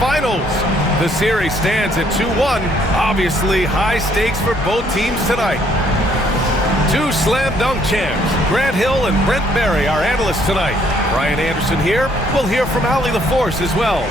Finals. The series stands at 2-1. Obviously, high stakes for both teams tonight. Two slam dunk champs, Grant Hill and Brent Barry, our analysts tonight. Brian Anderson here. We'll hear from Allie LaForce as well.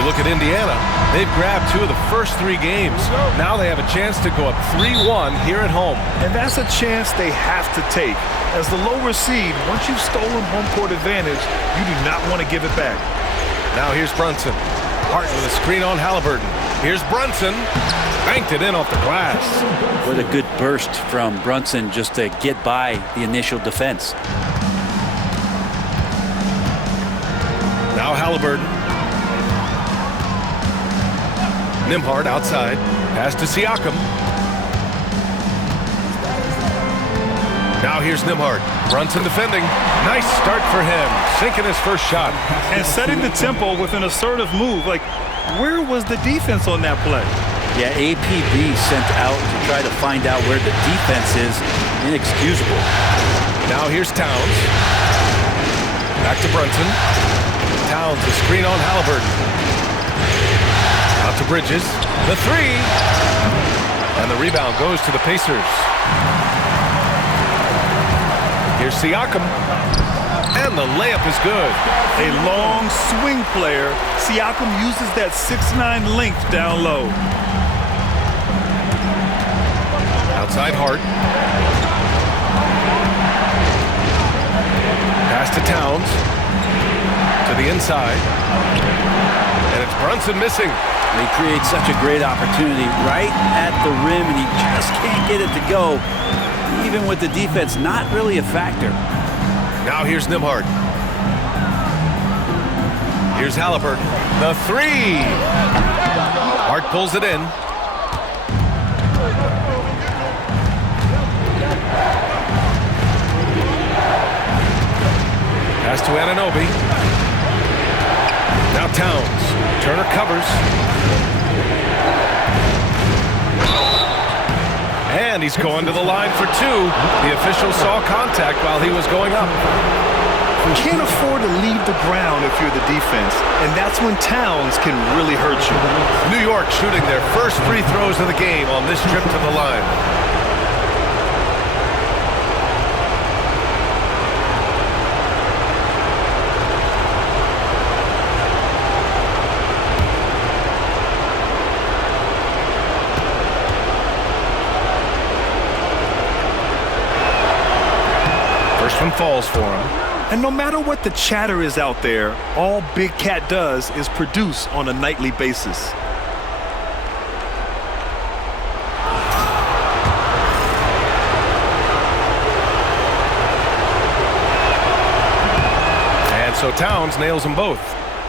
Look at Indiana. They've grabbed 2 of the first 3 games. Now they have a chance to go up 3-1 here at home. And that's a chance they have to take. As the lower seed, once you've stolen home court advantage, you do not want to give it back. Now here's Brunson. Hart with a screen on Halliburton. Here's Brunson. Banked it in off the glass. What a good burst from Brunson just to get by the initial defense. Now Halliburton. Nembhard outside. Pass to Siakam. Now here's Nembhard. Brunson defending. Nice start for him. Sinking his first shot. And setting the tempo with an assertive move. Like, where was the defense on that play? Yeah, APB sent out to try to find out where the defense is. Inexcusable. Now here's Towns. Back to Brunson. Towns, a screen on Halliburton. Out to Bridges, the 3, and the rebound goes to the Pacers. Here's Siakam, and the layup is good. A long swing player. Siakam uses that 6'9" length down low. Outside Hart. Pass to Towns. To the inside. And it's Brunson missing. He creates such a great opportunity right at the rim, and he just can't get it to go, even with the defense not really a factor. Now here's Nembhard. Here's Halliburton. The 3. Hart pulls it in. Pass to Anunoby. Now Towns. Turner covers. And he's going to the line for 2. The official saw contact while he was going up. You can't afford to leave the ground if you're the defense, and that's when Towns can really hurt you. New York shooting their first free throws of the game on this trip to the line. First one falls for him. And no matter what the chatter is out there, all Big Cat does is produce on a nightly basis. And so Towns nails them both.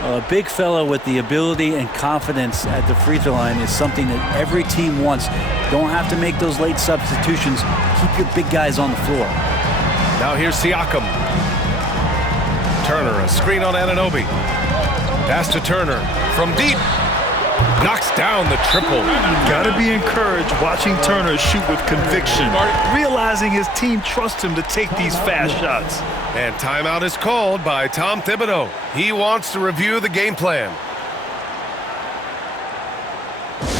A big fella with the ability and confidence at the free throw line is something that every team wants. Don't have to make those late substitutions. Keep your big guys on the floor. Now here's Siakam. Turner, a screen on Anunoby. Pass to Turner from deep. Knocks down the triple. Gotta be encouraged watching Turner shoot with conviction, realizing his team trusts him to take these fast shots. And timeout is called by Tom Thibodeau. He wants to review the game plan.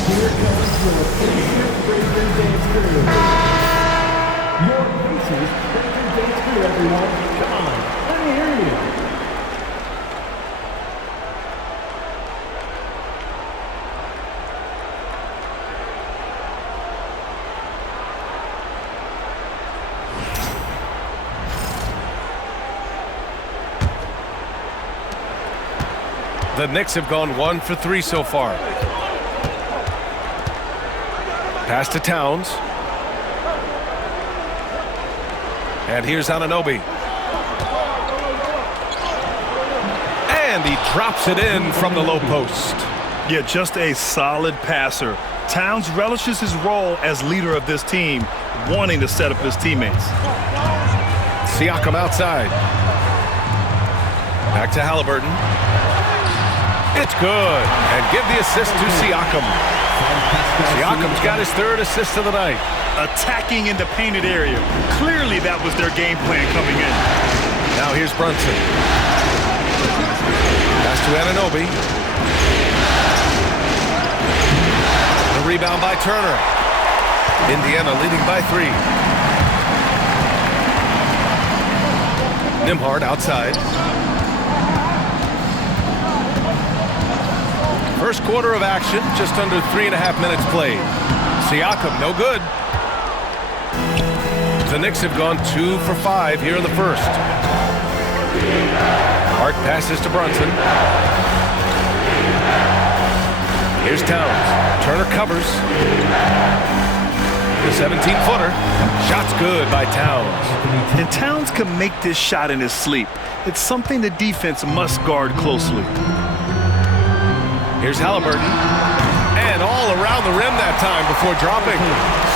Here comes your Pacers Breakers Dance Crew. Your Pacers Breakers Dance Crew, everyone. Come on, let me hear you. The Knicks have gone 1 for 3 so far. Pass to Towns. And here's Anunoby. And And he drops it in from the low post. Yeah, just a solid passer. Towns relishes his role as leader of this team, wanting to set up his teammates. Siakam outside. Back to Halliburton. It's good. And give the assist to Siakam. Siakam's got his third assist of the night. Attacking in the painted area. Clearly that was their game plan coming in. Now here's Brunson. Pass to Anunoby. The rebound by Turner. Indiana leading by 3. Nembhard outside. First quarter of action, just under 3.5 minutes played. Siakam, no good. The Knicks have gone 2 for 5 here in the first. Hart passes to Brunson. Here's Towns. Turner covers. The 17-footer. Shot's good by Towns. And Towns can make this shot in his sleep. It's something the defense must guard closely. Here's Halliburton. And all around the rim that time before dropping.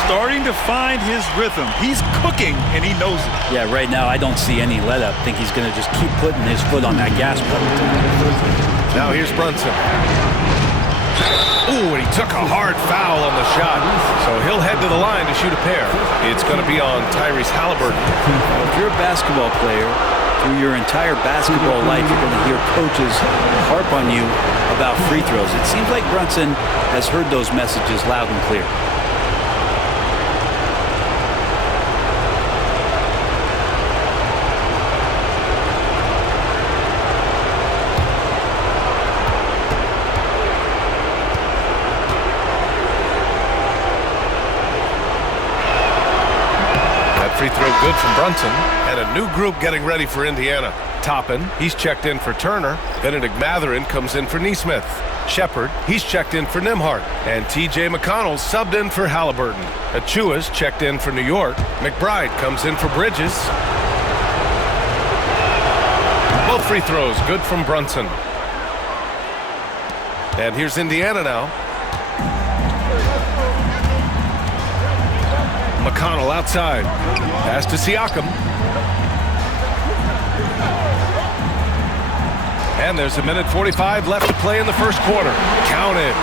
Starting to find his rhythm. He's cooking, and he knows it. Yeah, right now I don't see any let up. I think he's going to just keep putting his foot on that gas pedal. Now here's Brunson. Ooh, and he took a hard foul on the shot. So he'll head to the line to shoot a pair. It's going to be on Tyrese Halliburton. If you're a basketball player, through your entire basketball life, you're going to hear coaches harp on you about free throws. It seems like Brunson has heard those messages loud and clear. Free throw good from Brunson, and a new group getting ready for Indiana. Toppin, he's checked in for Turner. Benedict Mathurin comes in for Nesmith. Shepard, he's checked in for Nembhard. And T.J. McConnell subbed in for Halliburton. Achua's checked in for New York. McBride comes in for Bridges. Both free throws good from Brunson. And here's Indiana now. McConnell outside. Pass to Siakam. And there's 1:45 left to play in the first quarter. Count it.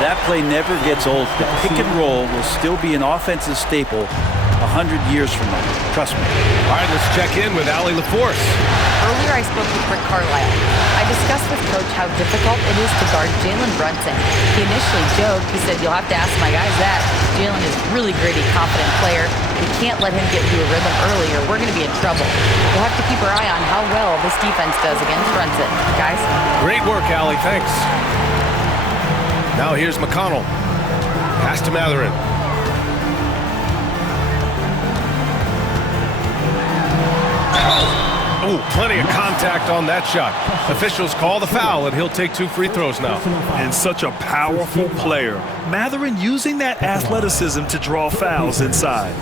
That play never gets old. The pick and roll will still be an offensive staple 100 years from now. Trust me. All right, let's check in with Allie LaForce. Earlier, I spoke with Rick Carlisle. I discussed with Coach how difficult it is to guard Jalen Brunson. He initially joked. He said, "You'll have to ask my guys that. Jalen is a really gritty, confident player. We can't let him get into a rhythm early or we're going to be in trouble. We'll have to keep our eye on how well this defense does against Brunson." Guys? Great work, Allie. Thanks. Now here's McConnell. Pass to Mathurin. Ooh, plenty of contact on that shot. Officials call the foul, and he'll take 2 free throws now. And such a powerful player. Mathurin using that athleticism to draw fouls inside.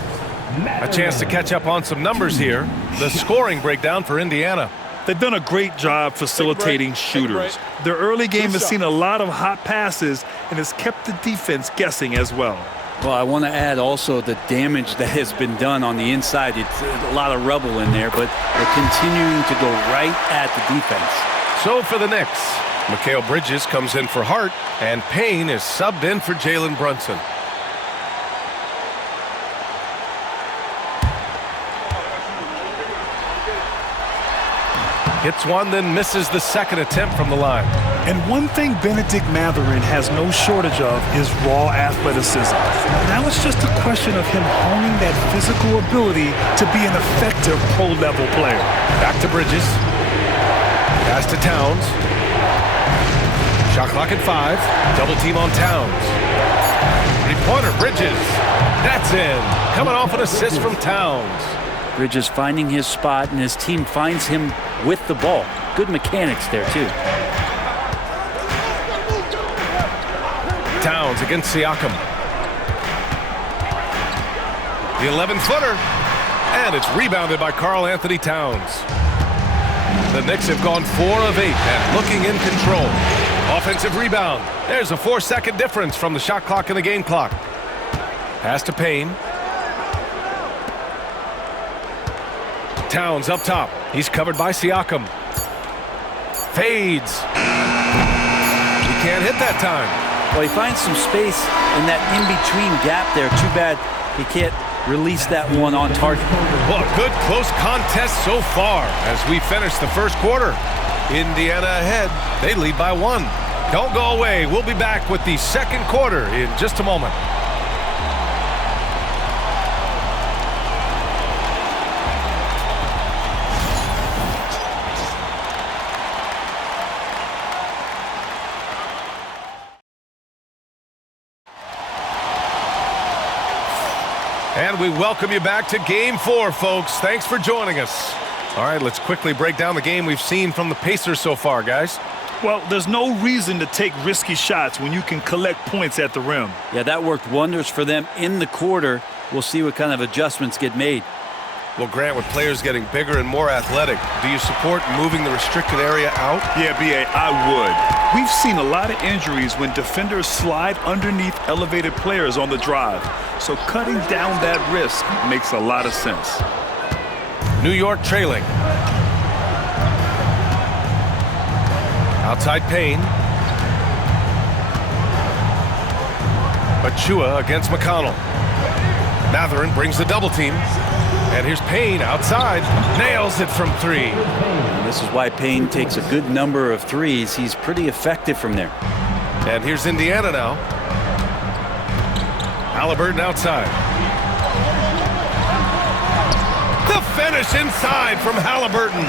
A chance to catch up on some numbers here. The scoring breakdown for Indiana. They've done a great job facilitating shooters. Their early game has seen a lot of hot passes and has kept the defense guessing as well. Well, I want to add also the damage that has been done on the inside. It's a lot of rubble in there, but they're continuing to go right at the defense. So for the Knicks, Mikal Bridges comes in for Hart, and Payne is subbed in for Jalen Brunson. Hits one, then misses the second attempt from the line. And one thing Benedict Mathurin has no shortage of is raw athleticism. Now it's just a question of him honing that physical ability to be an effective pro-level player. Back to Bridges. Pass to Towns. Shot clock at 5. Double team on Towns. Three-pointer, Bridges. That's in. Coming off an assist from Towns. Bridges finding his spot, and his team finds him with the ball. Good mechanics there, too. Towns against Siakam. The 11-footer. And it's rebounded by Karl Anthony Towns. The Knicks have gone 4 of 8 and looking in control. Offensive rebound. There's a 4-second difference from the shot clock and the game clock. Pass to Payne. Towns up top. He's covered by Siakam. Fades. He can't hit that time. Well, he finds some space in that in-between gap there. Too bad he can't release that one on target. Well, a good close contest so far as we finish the first quarter. Indiana ahead. They lead by 1. Don't go away. We'll be back with the second quarter in just a moment. And we welcome you back to Game 4, folks. Thanks for joining us. All right, let's quickly break down the game we've seen from the Pacers so far, guys. Well, there's no reason to take risky shots when you can collect points at the rim. Yeah, that worked wonders for them in the quarter. We'll see what kind of adjustments get made. Well, Grant, with players getting bigger and more athletic, do you support moving the restricted area out? Yeah, B.A., I would. We've seen a lot of injuries when defenders slide underneath elevated players on the drive. So cutting down that risk makes a lot of sense. New York trailing. Outside Payne. Achua against McConnell. Mathurin brings the double team. And here's Payne outside. Nails it from 3. And this is why Payne takes a good number of threes. He's pretty effective from there. And here's Indiana now. Haliburton outside. The finish inside from Haliburton.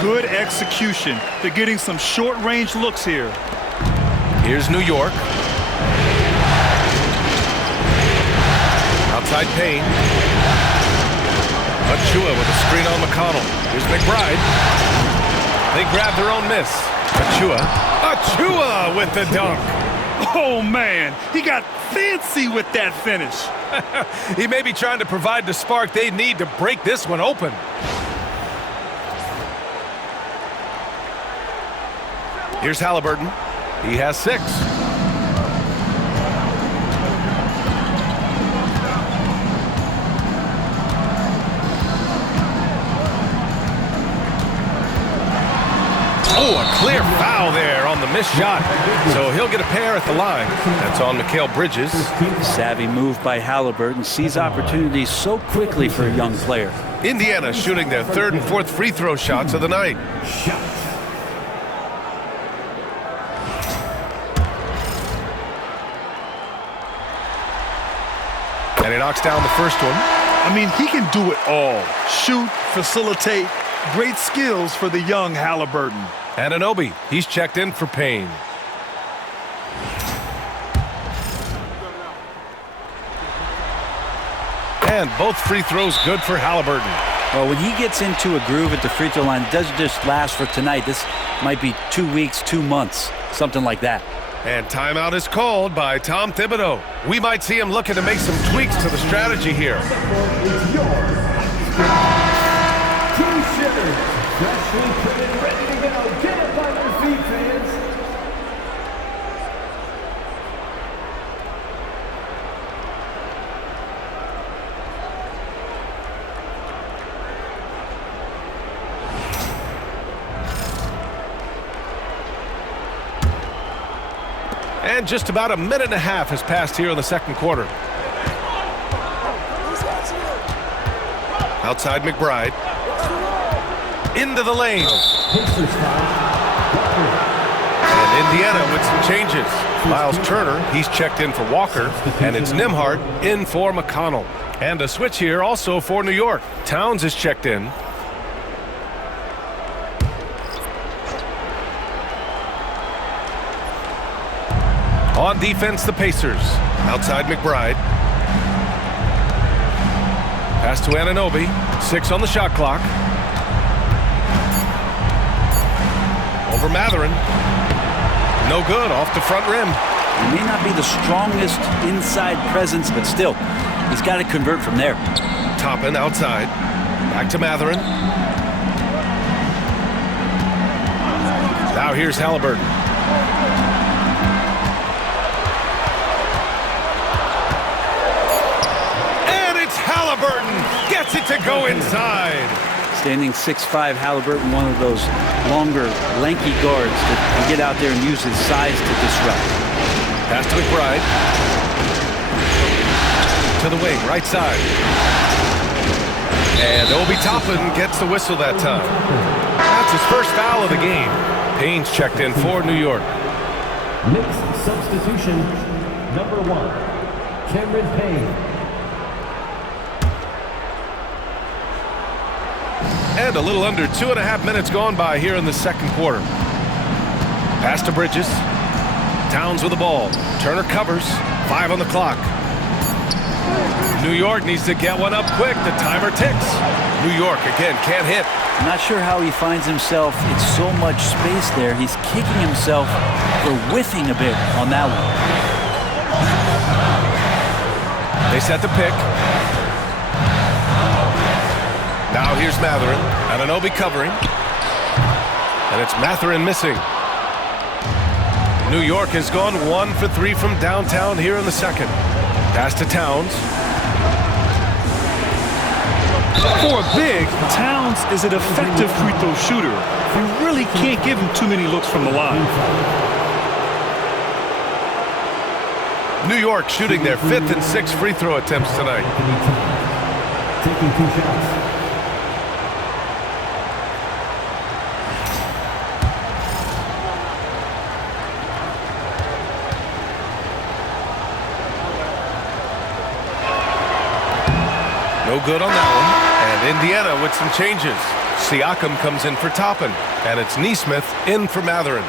Good execution. They're getting some short-range looks here. Here's New York. Outside Payne. Achua with a screen on McConnell. Here's McBride. They grab their own miss. Achua with the dunk. Oh, man. He got fancy with that finish. He may be trying to provide the spark they need to break this one open. Here's Haliburton. He has 6. Oh, a clear foul there on the missed shot. So he'll get a pair at the line. That's on Mikal Bridges. Savvy move by Haliburton. Sees opportunities so quickly for a young player. Indiana shooting their 3rd and 4th free throw shots of the night. And he knocks down the first one. I mean, he can do it all. Shoot, facilitate. Great skills for the young Haliburton. Anunoby, he's checked in for Payne. And both free throws good for Haliburton. Well, when he gets into a groove at the free throw line, it doesn't just last for tonight. This might be 2 weeks, 2 months, something like that. And timeout is called by Tom Thibodeau. We might see him looking to make some tweaks to the strategy here. Freshly printed, ready to go. Get up on your feet, fans. And just about a minute and a half has passed here in the second quarter. Outside McBride. Into the lane. And Indiana with some changes. Miles Turner, he's checked in for Walker. And it's Nembhard in for McConnell. And a switch here also for New York. Towns is checked in. On defense, the Pacers. Outside McBride. Pass to Anunoby. 6 on the shot clock. Over Mathurin. No good, off the front rim. He may not be the strongest inside presence, but still, he's got to convert from there. Toppin outside. Back to Mathurin. Now here's Halliburton. And it's Halliburton. Gets it to go inside. Standing 6'5", Halliburton, one of those longer, lanky guards that can get out there and use his size to disrupt. Pass to McBride. To the wing, right side. And Obi Toppin gets the whistle that time. That's his first foul of the game. Payne's checked in for New York. Knicks substitution number 1, Cameron Payne. And a little under 2.5 minutes gone by here in the second quarter. Pass to Bridges. Towns with the ball. Turner covers. 5 on the clock. New York needs to get one up quick. The timer ticks. New York, again, can't hit. I'm not sure how he finds himself in so much space there. He's kicking himself for whiffing a bit on that one. They set the pick. Now here's Mathurin. Anunoby covering. And it's Mathurin missing. New York has gone 1 for 3 from downtown here in the second. Pass to Towns. For a big, Towns is an effective free throw shooter. You really can't give him too many looks from the line. New York shooting their 5th and 6th free throw attempts tonight. Taking 2 shots. No good on that one. And Indiana with some changes. Siakam comes in for Toppin. And it's Nesmith in for Mathurin.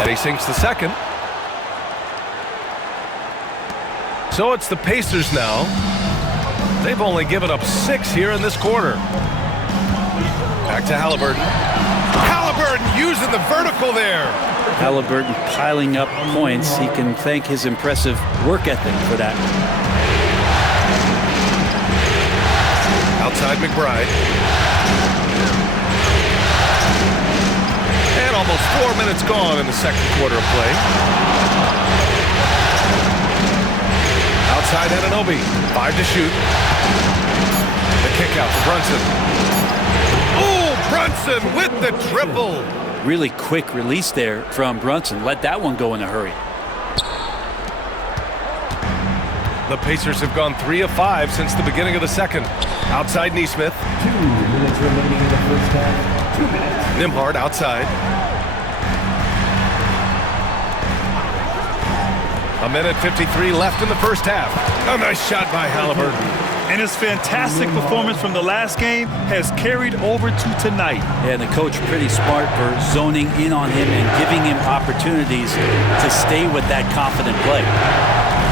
And he sinks the second. So it's the Pacers now. They've only given up 6 here in this quarter. Back to Halliburton. Halliburton using the vertical there. Halliburton piling up points. He can thank his impressive work ethic for that. Outside McBride. And almost 4 minutes gone in the second quarter of play. Outside Anunoby. 5 to shoot. The kick out to Brunson. Brunson with the triple. Really quick release there from Brunson. Let that one go in a hurry. The Pacers have gone 3 of 5 since the beginning of the second. Outside Nesmith. 2 minutes remaining in the first half. 2 minutes. Nembhard outside. A minute 53 left in the first half. A nice shot by Halliburton. And his fantastic performance from the last game has carried over to tonight. Yeah, and the coach pretty smart for zoning in on him and giving him opportunities to stay with that confident play.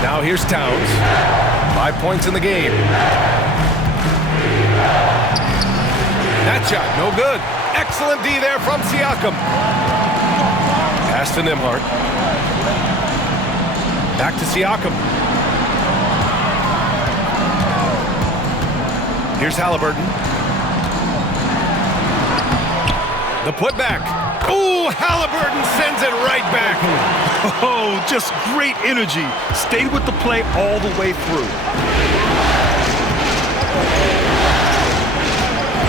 Now here's Towns. 5 points in the game. That shot, no good. Excellent D there from Siakam. Pass to Nembhard. Back to Siakam. Here's Halliburton. The putback. Ooh, Halliburton sends it right back. Oh, just great energy. Stayed with the play all the way through.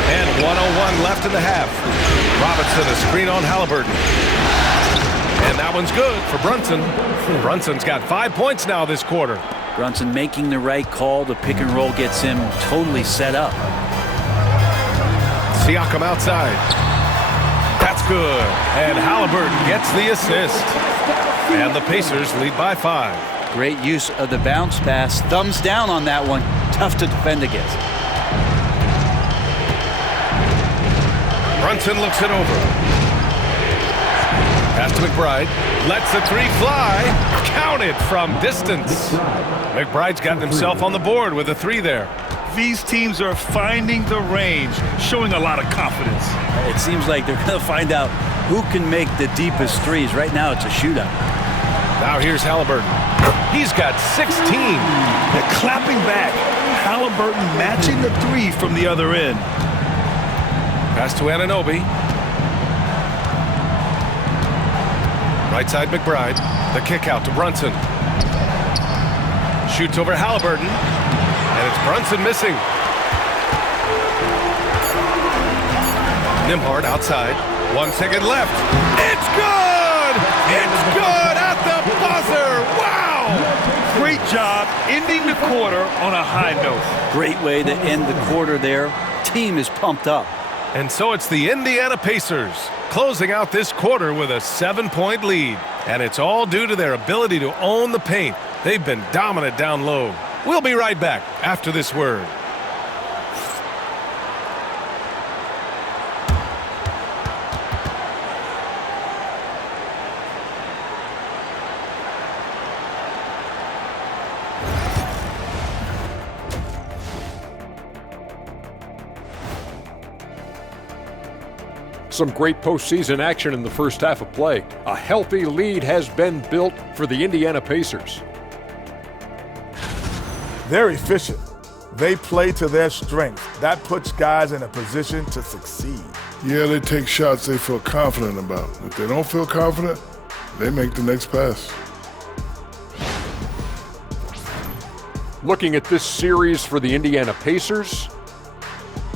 And 1:01 left in the half. Robinson a screen on Halliburton. And that one's good for Brunson. Brunson's got 5 points now this quarter. Brunson making the right call. The pick and roll gets him totally set up. Siakam outside. That's good. And Halliburton gets the assist. And the Pacers lead by 5. Great use of the bounce pass. Thumbs down on that one. Tough to defend against. Brunson looks it over. Pass to McBride. Lets the 3 fly. Counted from distance. McBride's gotten himself on the board with a 3 there. These teams are finding the range, showing a lot of confidence. It seems like they're going to find out who can make the deepest threes. Right now, it's a shootout. Now here's Halliburton. He's got 16. They're clapping back. Halliburton matching the three from the other end. Pass to Anunoby. Right side McBride. The kick out to Brunson. Shoots over Halliburton. And it's Brunson missing. Nembhard outside. 1 second left. It's good! It's good at the buzzer! Wow! Great job ending the quarter on a high note. Great way to end the quarter there. Team is pumped up. And so it's the Indiana Pacers closing out this quarter with a 7-point lead. And it's all due to their ability to own the paint. They've been dominant down low. We'll be right back after this word. Some great postseason action in the first half of play. A healthy lead has been built for the Indiana Pacers. They're efficient. They play to their strength. That puts guys in a position to succeed. Yeah, they take shots they feel confident about. If they don't feel confident, they make the next pass. Looking at this series for the Indiana Pacers,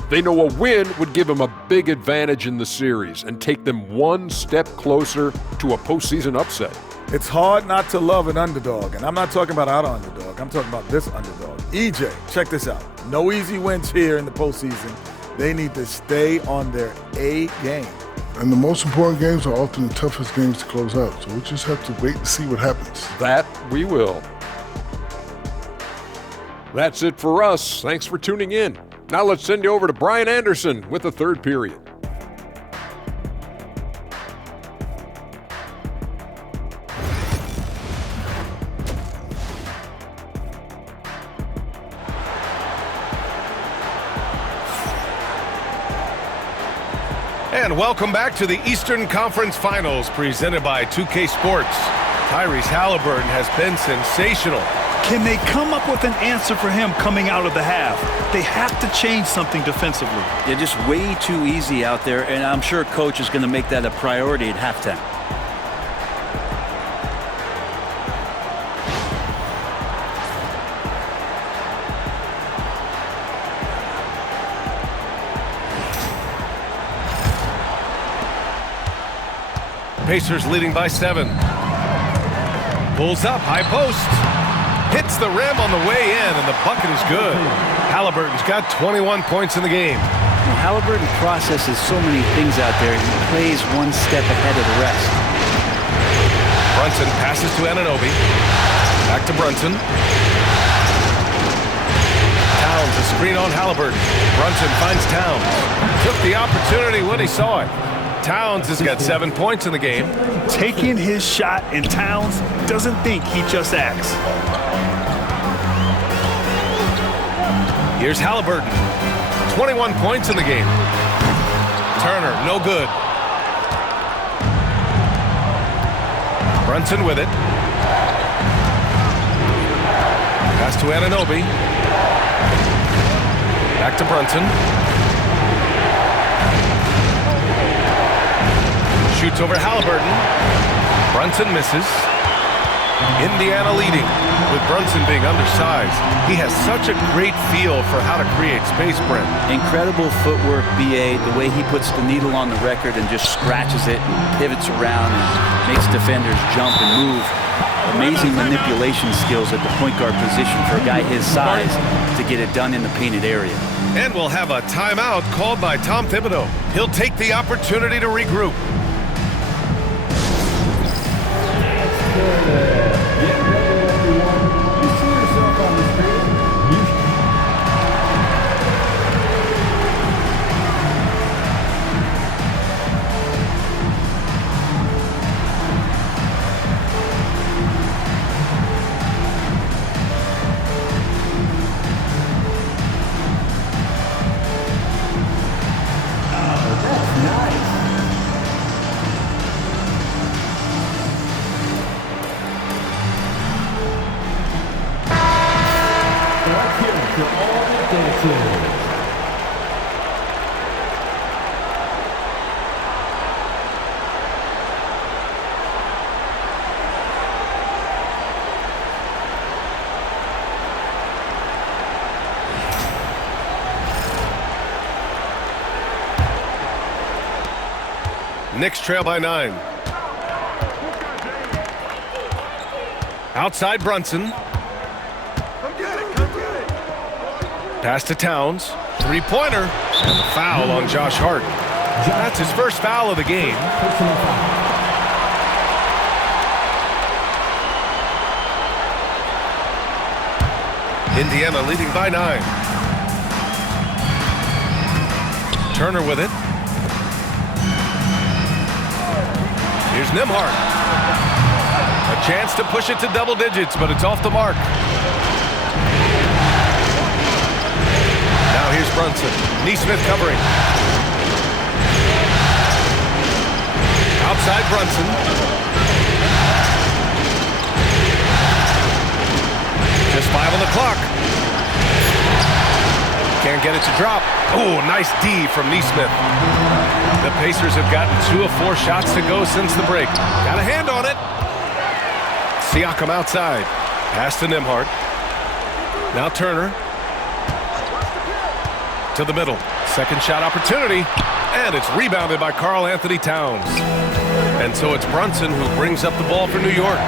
they know a win would give them a big advantage in the series and take them one step closer to a postseason upset. It's hard not to love an underdog, and I'm not talking about our underdog. I'm talking about this underdog. EJ, check this out. No easy wins here in the postseason. They need to stay on their A game. And the most important games are often the toughest games to close out, so we'll just have to wait and see what happens. That we will. That's it for us. Thanks for tuning in. Now let's send you over to Brian Anderson with the third period. And welcome back to the Eastern Conference Finals presented by 2K Sports. Tyrese Halliburton has been sensational. Can they come up with an answer for him coming out of the half? They have to change something defensively. They're just way too easy out there, and I'm sure coach is going to make that a priority at halftime. Pacers leading by 7. Pulls up, high post. Hits the rim on the way in, and the bucket is good. Halliburton's got 21 points in the game. Halliburton processes so many things out there. He plays one step ahead of the rest. Brunson passes to Anunoby. Back to Brunson. Towns, a screen on Halliburton. Brunson finds Towns. Took the opportunity when he saw it. Towns has got 7 points in the game. Taking his shot, and Towns doesn't think, he just acts. Here's Halliburton. 21 points in the game. Turner, no good. Brunson with it. Pass to Anunoby. Back to Brunson. Shoots over Halliburton. Brunson misses. Indiana leading, with Brunson being undersized. He has such a great feel for how to create space, Brent. Incredible footwork, BA, the way he puts the needle on the record and just scratches it and pivots around and makes defenders jump and move. Amazing manipulation skills at the point guard position for a guy his size to get it done in the painted area. And we'll have a timeout called by Tom Thibodeau. He'll take the opportunity to regroup. for all dances. Knicks trail by 9. Outside Brunson. Pass to Towns. Three-pointer. And the foul on Josh Hart. That's his first foul of the game. Indiana leading by 9. Turner with it. Here's Nembhard. A chance to push it to double digits, but it's off the mark. Now here's Brunson. Nesmith covering. Outside Brunson. Just 5 on the clock. Can't get it to drop. Oh, nice D from Nesmith. The Pacers have gotten 2 of 4 shots to go since the break. Got a hand on it. Siakam outside. Pass to Nembhard. Now Turner. To the middle. Second shot opportunity. And it's rebounded by Karl-Anthony Towns. And so it's Brunson who brings up the ball for New York.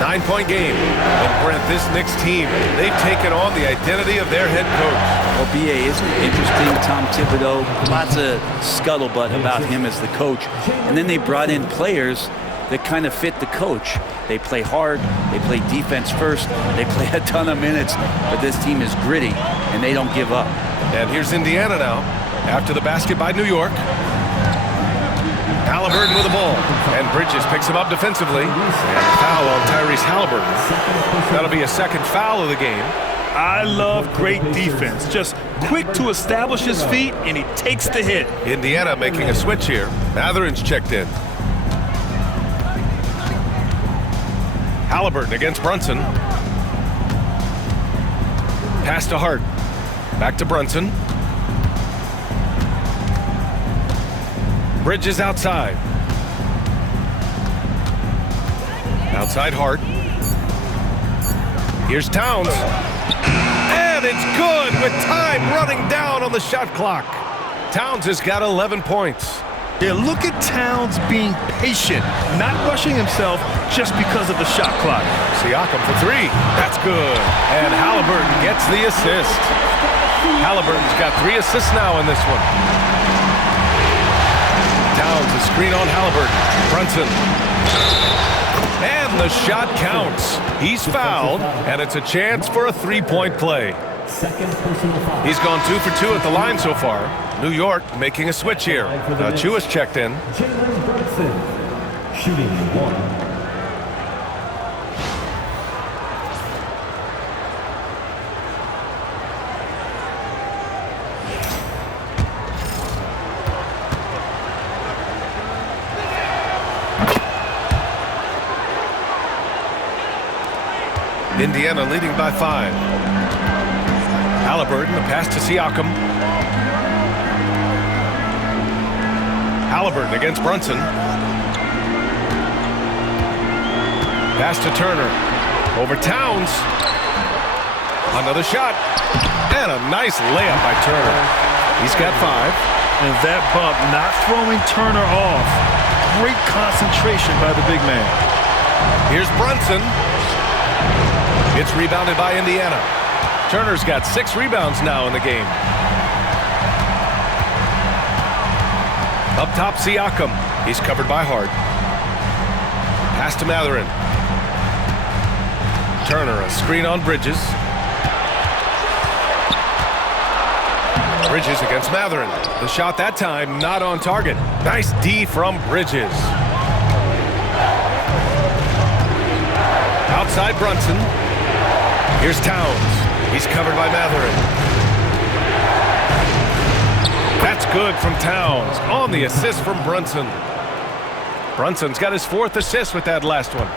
9-point game. And Brent, this Knicks team, they've taken on the identity of their head coach. Well, B.A., isn't it interesting? Tom Thibodeau, lots of scuttlebutt about him as the coach. And then they brought in players that kind of fit the coach. They play hard, they play defense first, they play a ton of minutes, but this team is gritty, and they don't give up. And here's Indiana now, after the basket by New York. Halliburton with the ball, and Bridges picks him up defensively. And a foul on Tyrese Halliburton. That'll be a second foul of the game. I love great defense. Just quick to establish his feet, and he takes the hit. Indiana making a switch here. Matherin's checked in. Halliburton against Brunson. Pass to Hart. Back to Brunson. Bridges outside. Outside Hart. Here's Towns. And it's good with time running down on the shot clock. Towns has got 11 points. Yeah, look at Towns being patient, not rushing himself just because of the shot clock. Siakam for 3. That's good. And Halliburton gets the assist. Halliburton's got 3 assists now in this one. Towns, a screen on Halliburton. Brunson. And the shot counts. He's fouled, and it's a chance for a 3-point play. He's gone 2 for 2 at the line so far. New York making a switch here. Chua's checked in. Jalen Brunson, shooting 1. Indiana leading by 5. Halliburton, the pass to Siakam. Halliburton against Brunson. Pass to Turner. Over Towns. Another shot. And a nice layup by Turner. He's got 5. And that bump not throwing Turner off. Great concentration by the big man. Here's Brunson. It's rebounded by Indiana. Turner's got 6 rebounds now in the game. Up top, Siakam. He's covered by Hart. Pass to Matherin. Turner, a screen on Bridges. Bridges against Matherin. The shot that time not on target. Nice D from Bridges. Outside Brunson. Here's Towns. He's covered by Matherin. That's good from Towns on the assist from Brunson. Brunson's got his 4th assist with that last one.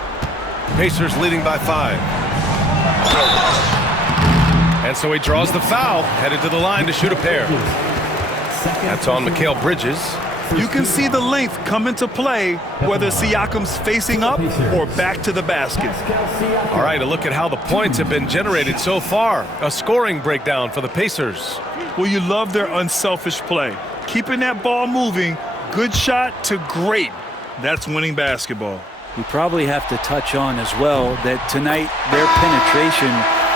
Pacers leading by 5. And so he draws the foul, headed to the line to shoot a pair. That's on Mikal Bridges. You can see the length come into play, whether Siakam's facing up or back to the basket. All right, a look at how the points have been generated so far. A scoring breakdown for the Pacers. Well, you love their unselfish play. Keeping that ball moving, good shot to great. That's winning basketball. We probably have to touch on as well that tonight their penetration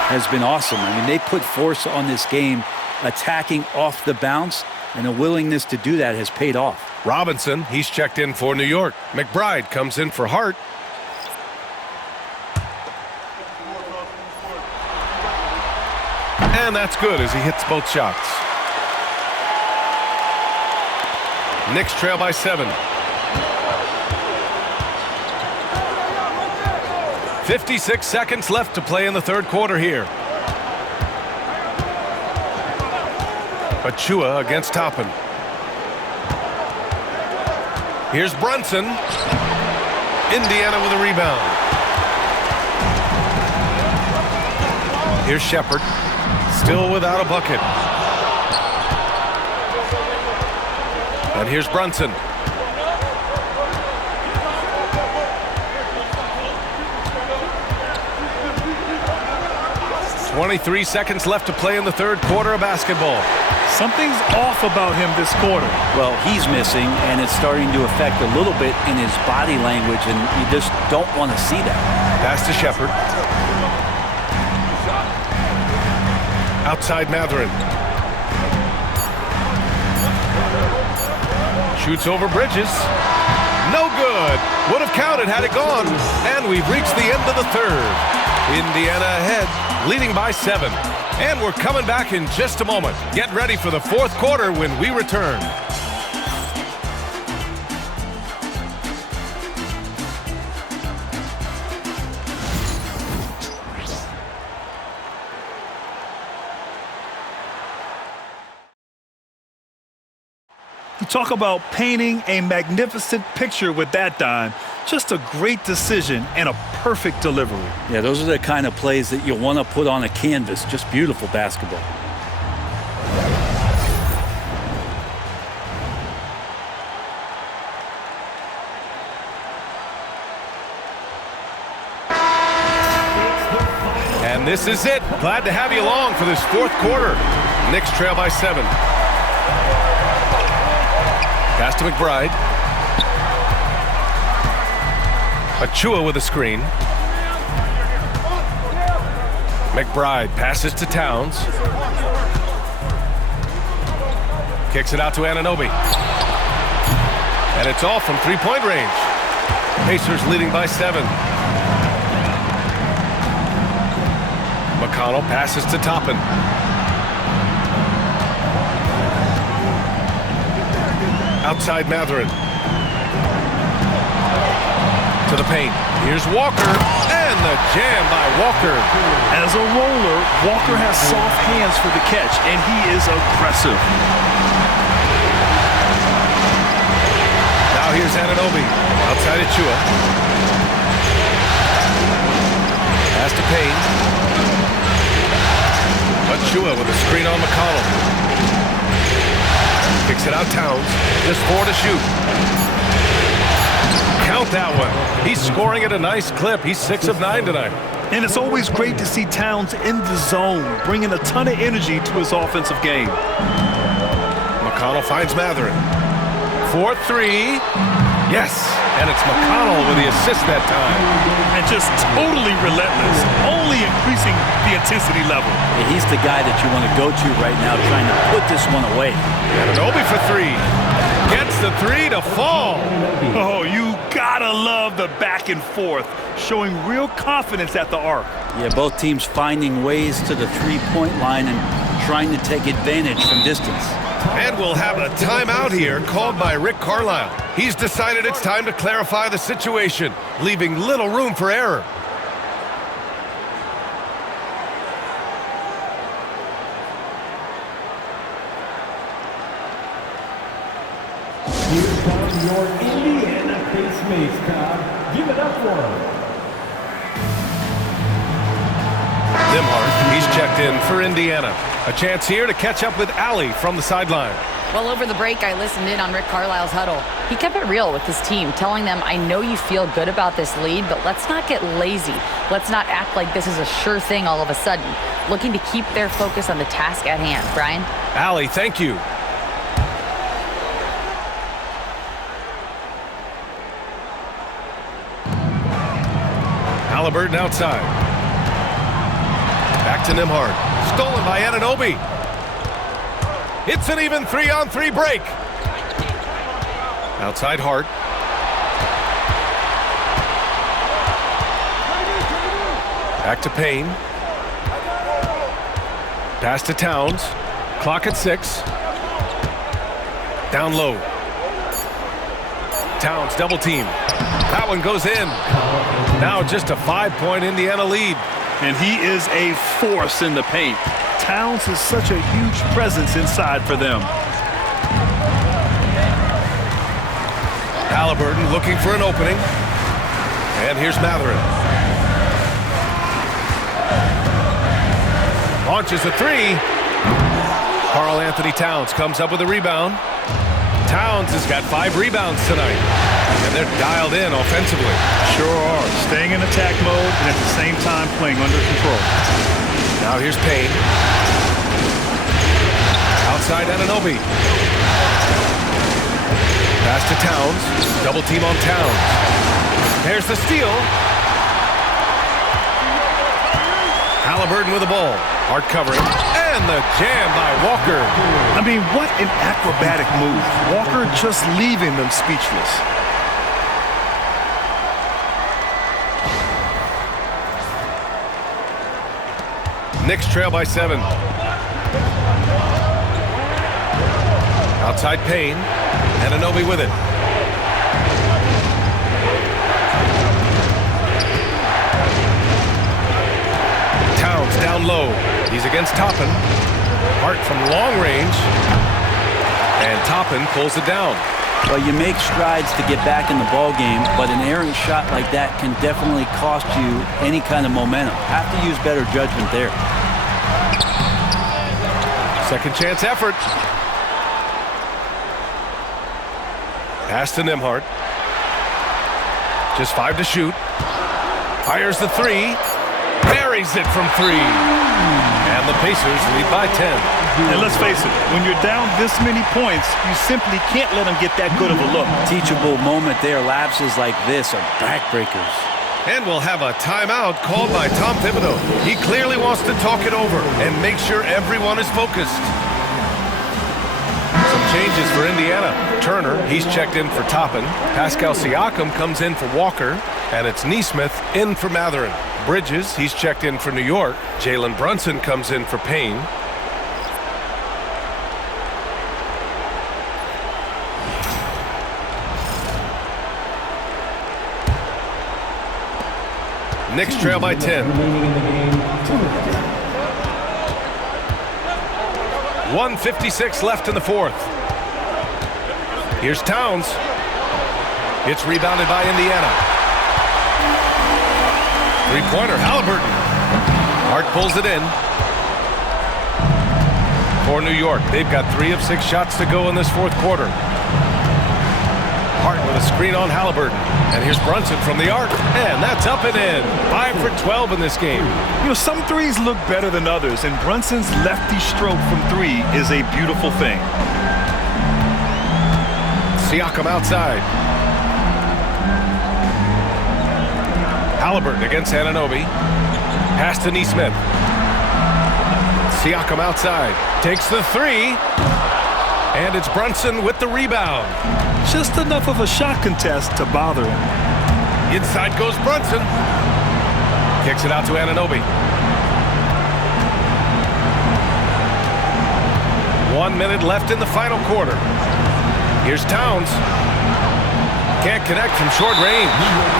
has been awesome. I mean, they put force on this game, attacking off the bounce, and a willingness to do that has paid off. Robinson, he's checked in for New York. McBride comes in for Hart. And that's good as he hits both shots. Knicks trail by 7. 56 seconds left to play in the third quarter here. Achua against Toppin. Here's Brunson. Indiana with a rebound. Here's Shepherd. Still without a bucket. And here's Brunson. 23 seconds left to play in the third quarter of basketball. Something's off about him this quarter. Well, he's missing, and it's starting to affect a little bit in his body language, and you just don't want to see that. Pass to Shepherd. Outside Matherin. Shoots over Bridges. No good. Would have counted had it gone. And we've reached the end of the third. Indiana ahead, leading by 7. And we're coming back in just a moment. Get ready for the fourth quarter when we return. You talk about painting a magnificent picture with that dime. Just a great decision and a perfect delivery. Yeah, those are the kind of plays that you want to put on a canvas. Just beautiful basketball. And this is it. Glad to have you along for this fourth quarter. Knicks trail by 7. Pass to McBride. Achua with a screen. McBride passes to Towns. Kicks it out to Anunoby. And it's all from three-point range. Pacers leading by 7. McConnell passes to Toppin. Outside Matherin. To the paint. Here's Walker. And the jam by Walker. As a roller, Walker has soft hands for the catch, and he is aggressive. Now here's Anunoby. Outside Achua. Pass to Payne. Achua with a screen on McConnell. Kicks it out Towns. Just 4 to shoot. Count that one. He's scoring at a nice clip. He's 6 of 9 tonight. And it's always great to see Towns in the zone, bringing a ton of energy to his offensive game. McConnell finds Matherin. 4-3. Yes. And it's McConnell with the assist that time. And just totally relentless, only increasing the intensity level. Yeah, he's the guy that you want to go to right now, trying to put this one away. Anunoby for 3. Gets the 3 to fall. Oh, you gotta love the back and forth, showing real confidence at the arc. Yeah, both teams finding ways to the three-point line and trying to take advantage from distance. And we'll have a timeout here called by Rick Carlisle. He's decided it's time to clarify the situation, leaving little room for error. Here comes your Indiana Pacers, Todd. Give it up for him. Nimhart, he's checked in for Indiana. A chance here to catch up with Allie from the sideline. Well, over the break, I listened in on Rick Carlisle's huddle. He kept it real with his team, telling them, I know you feel good about this lead, but let's not get lazy. Let's not act like this is a sure thing all of a sudden. Looking to keep their focus on the task at hand. Brian? Allie, thank you. Halliburton outside. Back to Nembhard. Stolen by Anunoby. It's an even 3-on-3 break. Outside Hart. Back to Payne. Pass to Towns. Clock at 6. Down low. Towns double team. That one goes in. Now just a 5-point Indiana lead. And he is a force in the paint. Towns is such a huge presence inside for them. Halliburton looking for an opening. And here's Mathurin. Launches a 3. Karl Anthony Towns comes up with a rebound. Towns has got 5 rebounds tonight. And they're dialed in offensively. Sure are. Staying in attack mode and at the same time playing under control. Now here's Payne. Outside Anunoby. Pass to Towns. Double team on Towns. There's the steal. Halliburton with the ball. Hard covering. And the jam by Walker. I mean, what an acrobatic move. Walker just leaving them speechless. Knicks trail by 7. Outside Payne. Anunoby with it. Towns down low. He's against Toppin. Hart from long range. And Toppin pulls it down. Well, you make strides to get back in the ball game, but an errant shot like that can definitely cost you any kind of momentum. Have to use better judgment there. Second chance effort. Pass to Nembhard. Just 5 to shoot. Fires the 3. Buries it from 3. And the Pacers lead by 10. And let's face it, when you're down this many points, you simply can't let them get that good of a look. Teachable moment there. Lapses like this are backbreakers. And we'll have a timeout called by Tom Thibodeau. He clearly wants to talk it over and make sure everyone is focused. Some changes for Indiana. Turner, he's checked in for Toppin. Pascal Siakam comes in for Walker. And it's Nesmith in for Mathurin. Bridges, he's checked in for New York. Jalen Brunson comes in for Payne. Knicks trail by 10. 1:56 left in the 4th. Here's Towns. It's rebounded by Indiana. Three-pointer, Halliburton. Hart pulls it in. For New York, they've got 3 of 6 shots to go in this 4th quarter. Hart with a screen on Halliburton. And here's Brunson from the arc. And that's up and in. 5 for 12 in this game. You know, some threes look better than others, and Brunson's lefty stroke from 3 is a beautiful thing. Siakam outside. Halliburton against Anunoby. Pass to Nesmith. Siakam outside. Takes the 3. And it's Brunson with the rebound. Just enough of a shot contest to bother him. Inside goes Brunson. Kicks it out to Anunoby. 1 minute left in the final quarter. Here's Towns. Can't connect from short range.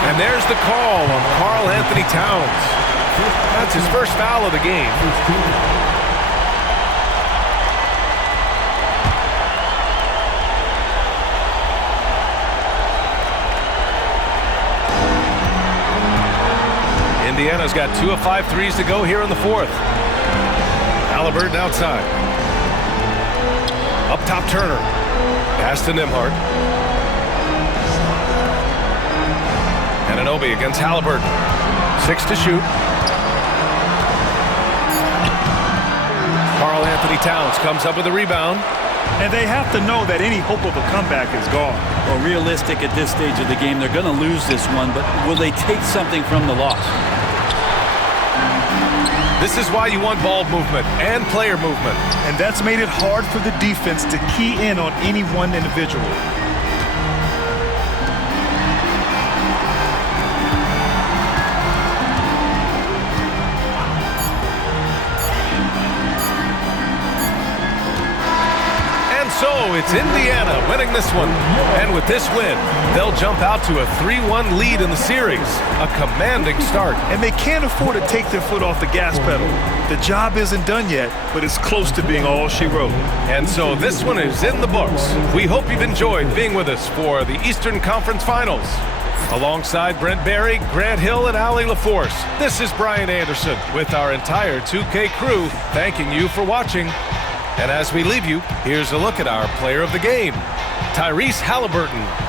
And there's the call on Karl Anthony Towns. That's his first foul of the game. Indiana's got 2 of 5 threes to go here in the 4th. Halliburton outside. Up top, Turner. Pass to Nembhard. Anunoby against Halliburton. 6 to shoot. Karl Anthony Towns comes up with a rebound. And they have to know that any hope of a comeback is gone. Well, realistic at this stage of the game, they're going to lose this one, but will they take something from the loss? This is why you want ball movement and player movement. And that's made it hard for the defense to key in on any one individual. So it's Indiana winning this one. And with this win, they'll jump out to a 3-1 lead in the series. A commanding start. And they can't afford to take their foot off the gas pedal. The job isn't done yet, but it's close to being all she wrote. And so this one is in the books. We hope you've enjoyed being with us for the Eastern Conference Finals. Alongside Brent Barry, Grant Hill, and Allie LaForce, this is Brian Anderson with our entire 2K crew thanking you for watching. And as we leave you, here's a look at our player of the game, Tyrese Halliburton.